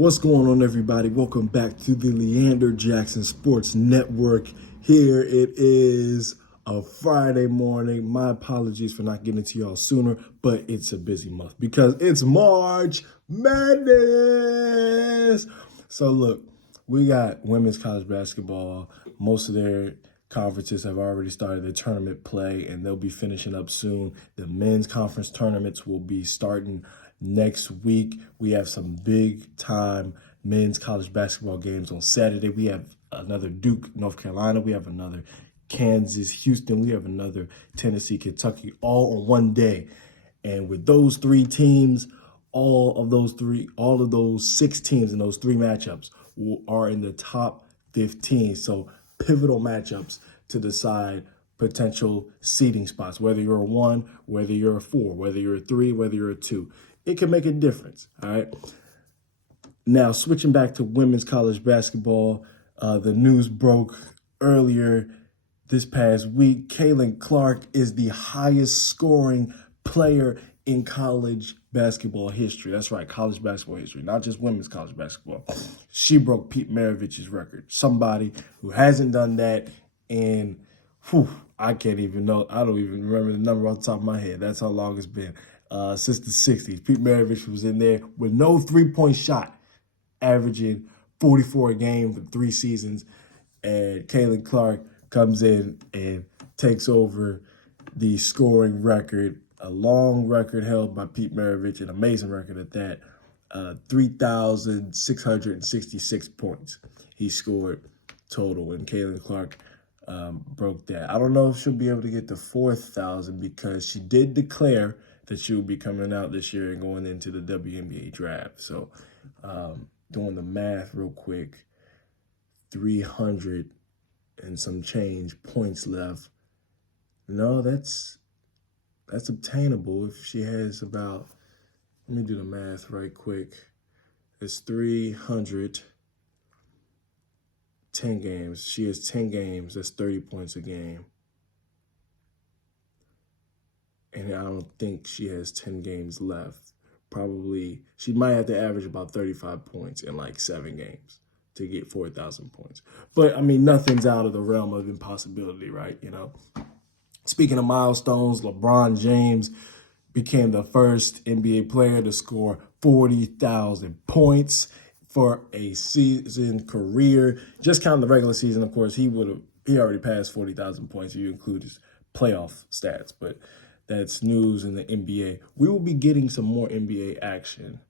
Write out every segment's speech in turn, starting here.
What's going on, everybody? Welcome back to the Leander Jackson Sports Network. Here it is, a Friday morning. My apologies for not getting to y'all sooner, but it's a busy month because it's March Madness. So look, we got women's college basketball. Most of their conferences have already started their tournament play, and they'll be finishing up soon. The men's conference tournaments will be starting next week. We have some big time men's college basketball games on Saturday. We have another Duke, North Carolina. We have another Kansas, Houston. We have another Tennessee, Kentucky, all on one day. And with those three teams, all of those six teams in those three matchups are in the top 15. So pivotal matchups to decide potential seeding spots, whether you're a 1, whether you're a 4, whether you're a 3, whether you're a 2. It can make a difference, all right? Now, switching back to women's college basketball, the news broke earlier this past week. Caitlin Clark is the highest scoring player in college basketball history. That's right, college basketball history, not just women's college basketball. She broke Pete Maravich's record. Somebody who hasn't done that in, I can't even know. I don't even remember the number off the top of my head. That's how long it's been. Since the 60s. Pete Maravich was in there with no three-point shot, averaging 44 a game for 3 seasons. And Caitlin Clark comes in and takes over the scoring record, a long record held by Pete Maravich, an amazing record at that. 3,666 points he scored total, and Caitlin Clark broke that. I don't know if she'll be able to get to 4,000 because she did declare that she will be coming out this year and going into the WNBA draft. So doing the math real quick, 300 and some change points left. No, that's obtainable if she has about, let me do the math right quick. It's 310 games. She has 10 games. That's 30 points a game. And I don't think she has 10 games left. Probably, she might have to average about 35 points in like 7 games to get 4,000 points. But, I mean, nothing's out of the realm of impossibility, right? You know. Speaking of milestones, LeBron James became the first NBA player to score 40,000 points for a season career. Just counting the regular season, of course, he already passed 40,000 points if you include his playoff stats. But that's news in the NBA. We will be getting some more NBA action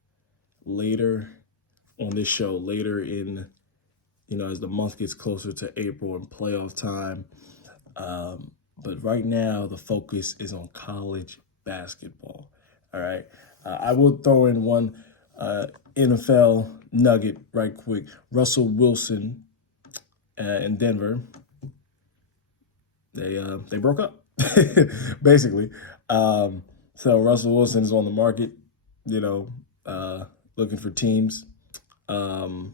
later on this show, later in, as the month gets closer to April and playoff time. But right now, the focus is on college basketball. All right. I will throw in one NFL nugget right quick. Russell Wilson in Denver, they broke up, basically. So Russell Wilson is on the market, looking for teams. Who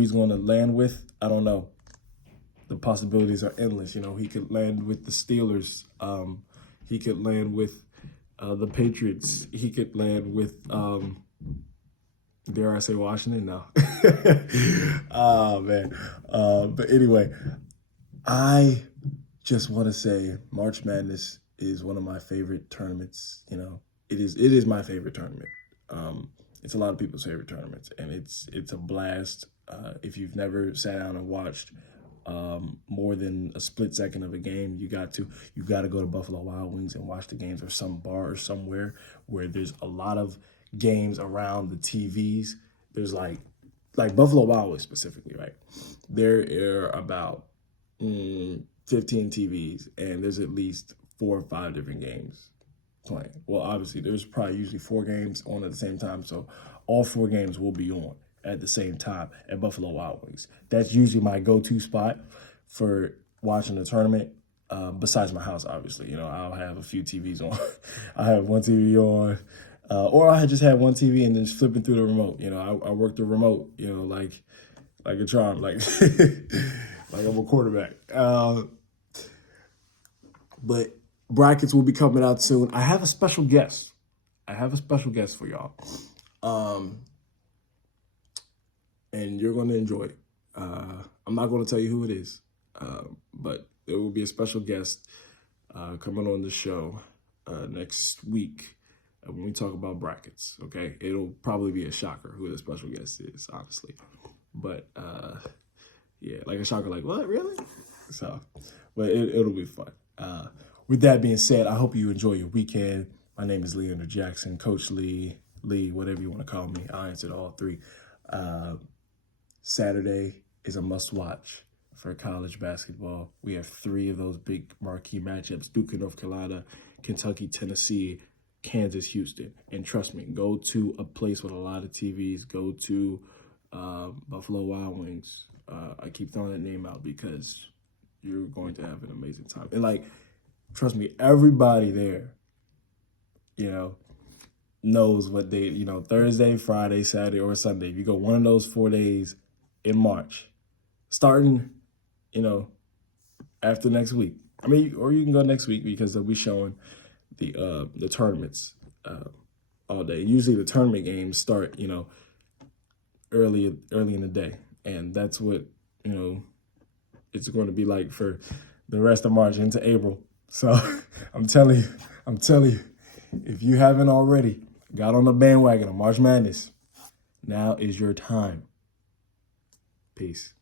he's going to land with, I don't know. The possibilities are endless. He could land with the Steelers. He could land with the Patriots. He could land with, dare I say, Washington? No. Oh, man. But anyway, I just want to say March Madness is one of my favorite tournaments. It is my favorite tournament. It's a lot of people's favorite tournaments, and it's a blast. If you've never sat down and watched more than a split second of a game, you got to go to Buffalo Wild Wings and watch the games, or some bar or somewhere where there's a lot of games around the TVs. There's like Buffalo Wild Wings specifically, right? There are about 15 TVs, and there's at least 4 or 5 different games playing. Well, obviously, there's probably usually 4 games on at the same time, so all 4 games will be on at the same time at Buffalo Wild Wings. That's usually my go-to spot for watching the tournament, besides my house, obviously. I'll have a few TVs on. I have one TV on, or I just have one TV and then just flipping through the remote. I work the remote, like a charm, like like I'm a quarterback. But brackets will be coming out soon. I have a special guest for y'all. and you're going to enjoy it. I'm not going to tell you who it is, but there will be a special guest coming on the show next week when we talk about brackets, okay? It'll probably be a shocker who the special guest is, honestly. But, yeah, like a shocker, like, what, really? So, but it'll be fun. With that being said, I hope you enjoy your weekend. My name is Leonard Jackson, Coach Lee, whatever you want to call me. I'll answer to all three. Saturday is a must-watch for college basketball. We have 3 of those big marquee matchups: Duke and North Carolina, Kentucky, Tennessee, Kansas, Houston. And trust me, go to a place with a lot of TVs. Go to Buffalo Wild Wings. I keep throwing that name out because you're going to have an amazing time. And, like, trust me, everybody there, knows what day, Thursday, Friday, Saturday, or Sunday. If you go one of those 4 days in March, starting, after next week. I mean, or you can go next week because they'll be showing the tournaments all day. Usually the tournament games start, early in the day. And that's what, it's going to be like for the rest of March into April. So I'm telling you, if you haven't already got on the bandwagon of March Madness, now is your time. Peace.